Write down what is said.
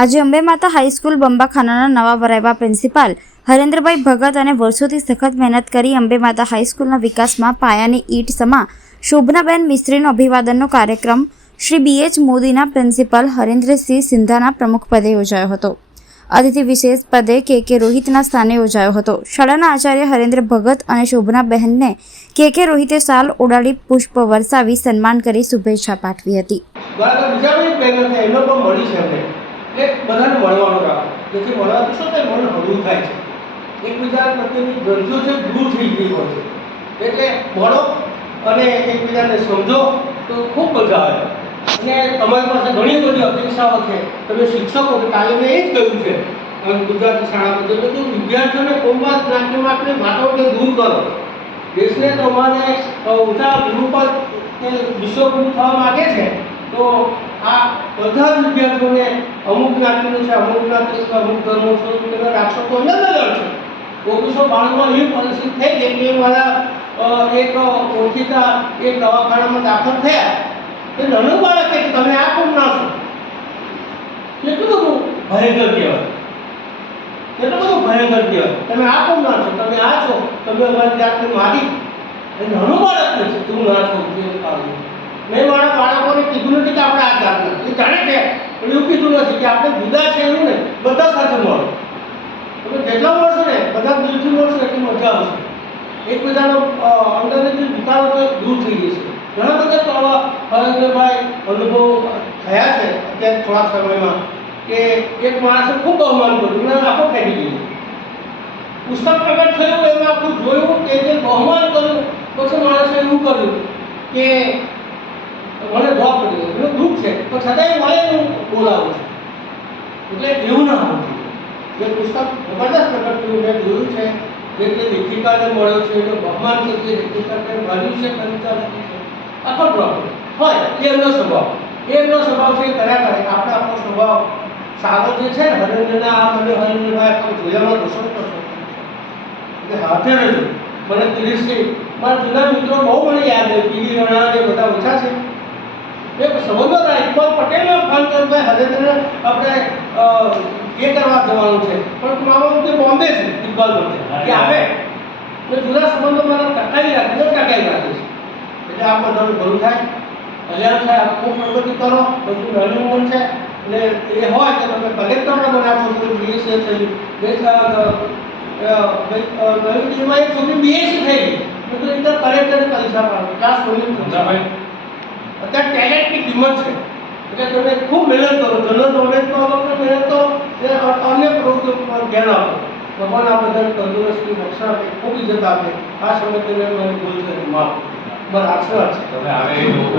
આજે અંબે માતા હાઈસ્કૂલ બંબાખાનાના નવા વરાયવા પ્રિન્સિપાલ હરેન્દ્રભાઈ ભગત અને વર્ષોથી સખત મહેનત કરી અંબે માતા હાઈસ્કૂલના વિકાસમાં પાયાની ઈંટ સમા શોભનાબેન મિસ્ત્રીનો અભિવાદનનો કાર્યક્રમ શ્રી BH મોદીના પ્રિન્સિપાલ હરેન્દ્રસિંહ સિંધાના પ્રમુખપદે યોજાયો હતો. અતિથિ વિશેષ પદે કે રોહિતના સ્થાને યોજાયો હતો. શાળાના આચાર્ય હરેન્દ્ર ભગત અને શોભનાબહેનને કે રોહિતે શાલ ઓડાડી પુષ્પ વરસાવી સન્માન કરી શુભેચ્છા પાઠવી હતી. બધાને મળવાનું રાખો, જેથી મળવાથી શું થાય, મન હળવું થાય છે, એકબીજા પ્રત્યેની ગ્રંથિઓ છે દૂર થઈ ગઈ હોય છે. એટલે મળો અને એકબીજાને સમજો તો ખૂબ મજા આવે. અને તમારી પાસે ઘણી બધી અપેક્ષાઓ છે. તમે શિક્ષકો કાલે મેં એ જ કહ્યું છે ગુજરાતી શાળામાં બધું વિદ્યાર્થીઓને કોમવાદ જ્ઞાતિમાં આપણે વાતાવરણને દૂર કરો. દેશને તમારે ઊંચા ગુરુ પર વિશ્વગુરુ થવા માગે છે તો આ બધા વિદ્યાર્થીઓને અમુક જ્ઞાતિનું છે, અમુક જ્ઞાતિ છે, અમુક ધર્મો છે, તમે રાખશો તો અલગ અલગ છે. 1992માં એવી પરિસ્થિતિ થઈ ગઈ કે મારા એક ઓળખીતા એક દવાખાનામાં દાખલ થયા. એ નાનું બાળક કે તમે આ કોણ ના છો, કેટલું બધું ભયંકર કહેવાય, કેટલું બધું ભયંકર કહેવાય. તમે આ કોણ ના છો, તમે આ છો, તમે અમારી જાતને મારી. એ નાનું બાળક નથી, તું ના છો. મેં મારા બાળકોને કીધું નથી કે આપણે આ જાતના, એ જાણે છે પણ એવું કીધું નથી કે આપણે જુદા છે એવું ને, બધા સાથે મળો. તમે જેટલા મળશો ને બધા દિલથી મળશો એટલી મજા આવશે. એકબીજાનો અંદરની જે વિકારો છે દૂર થઈ જશે. ઘણા બધા તો આવા હરેન્દ્રભાઈ અનુભવ થયા છે અત્યારે થોડા સમયમાં કે એક માણસે ખૂબ બહુમાન કર્યું અને આખો ફેંકી દીધું. પુસ્તક પ્રગટ થયું એમાં આખું જોયું કે જે બહુમાન કર્યું પછી માણસે એવું કર્યું કે મને ડ્રોપ કરી દીધું. એનું દુઃખ છે પણ છતાંય મને હું બોલાવું છું. એટલે એવું ના હોવું જોઈએ. જે પુસ્તક જબરદસ્ત પ્રગટ થયું મેં જોયું છે, જે તે લેખિકાને મળ્યો છે એનું બહુમાન છે, જે લેખિકાને મળ્યું છે કવિતા લખી છે, આખો ડ્રોપ હોય એ એમનો સ્વભાવ. એ એમનો સ્વભાવ છે કર્યા કરે. આપણે આપણો સ્વભાવ સારો જે છે ને હરેન્દ્રના આ મને હરેન્દ્રભાઈ આપણે જોયામાં દોષો કરશો એટલે હાથે રહેજો. મને તિરીસથી મારા જૂના મિત્રો બહુ મને યાદ આવે. પીડી રણા એ બધા ઓછા છે. એક સંબંધો હતા. ઇકબાલ પટેલનો ફોન કર્યો ભાઈ હરેન્દ્રને આપણે એ કરવા જવાનું છે પણ મારું જે બોમ્બે છે ઇકબાલ પટેલ કે આવે તો જૂના સંબંધો મારા ટકાવી રાખે છે. એટલે આ બધાનું ભલું થાય, કલ્યાણ થાય. ખૂબ પ્રગતિ કરો. બધું નાનું મન છે એટલે એ હોય કે તમે કલેક્ટરને બનાવશો કોઈ BSc થયું. નવી દિલ્હીમાં એક છોકરી BSc થઈ ગઈ તો રીતે કલેક્ટરને પરીક્ષા પાડો ક્લાસ ખોલી. અત્યારે ટેલેન્ટની કિંમત છે એટલે તમે ખૂબ મહેનત કરો. જનરલ નોલેજમાં મહેનત કરો અને અન્ય પ્રવૃત્તિઓ પર ધ્યાન આપો. ભગવાન આ બધાને તંદુરસ્તી રક્ષા આપે, ખૂબ ઇજ્જત આપે. આ સમય તમે મને ભૂલ કરી માફ. બસ આશીર્વાદ છે.